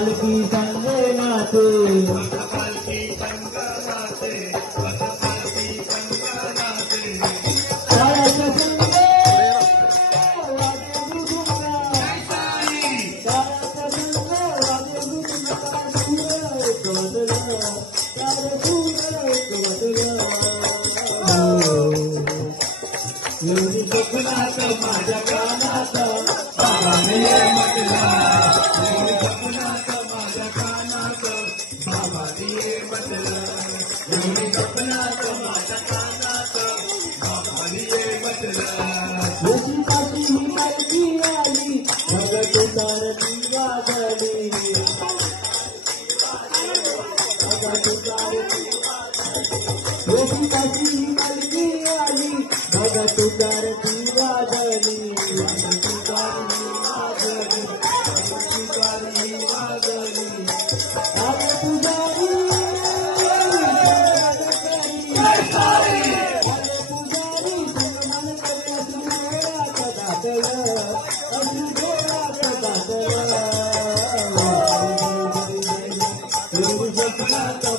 पालकी संगे नाचे माझ्या कानात बाबाने म्हटलं माझ्या कानात बाबाने म्हटलं सपनात माझ्या कानात बाबाने म्हटलं पाशी ही पालखी आली भगत तारती वाजली भगत तारती पाशी ही पालखी आली भगत तारती वाजली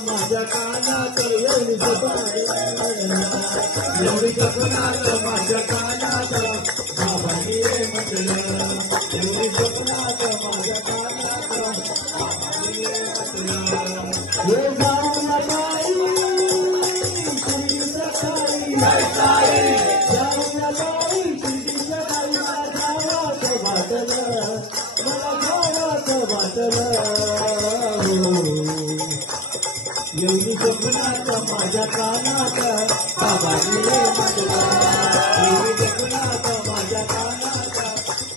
माझ्या कानात एवढी सपनात माझ्या कानात बाबाने म्हटलं एवढी सपनात माझ्या कानात बाबाने म्हटलं हे जाऊन बाई शिर्डी सकाळी जाऊन बाई शिर्डी सकाळी मला गावाचं वाटलं एवढी सपनात माझ्या कानात बाबाने म्हटलं एवढी सपनात माझ्या कानात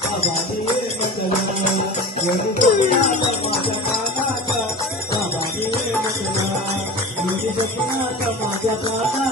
बाबाने म्हटलं एवढी सपनात माझ्या कानात बाबाने म्हटलं एवढी सपनात माझ्या कानात